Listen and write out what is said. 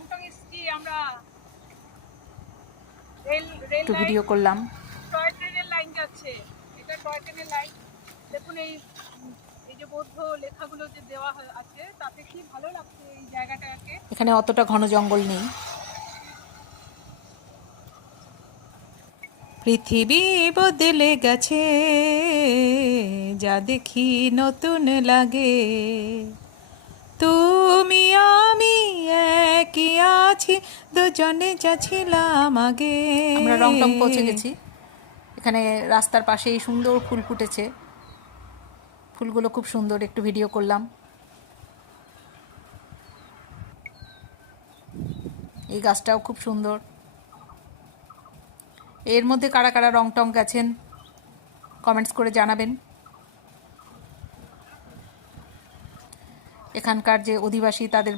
রংটং এসছি আমরা, একটু ভিডিও করলাম। টয় ট্রেনের লাইন যাচ্ছে, এটা টয় ট্রেনের লাইন। দেখুন এই যে বৌদ্ধ লেখাগুলো যে দেওয়া আছে, তাতে কি ভালো লাগছে এই জায়গাটাকে। এখানে অতটা ঘন জঙ্গল নেই। পৃথিবী বদলে গেছে, যা দেখি নতুন লাগে। তুমি আমি একই আছি, দুজনে যা ছিলাম আগে। আমরা রংটং পৌঁছে গেছি। এখানে রাস্তার পাশেই সুন্দর ফুল ফুটেছে, ফুলগুলো খুব সুন্দর, একটু ভিডিও করলাম। এই গাছটাও খুব সুন্দর। এর মধ্যে কারা কারা রংটং গেছেন কমেন্টস করে জানাবেন। এখানকার যে অধিবাসী তাদের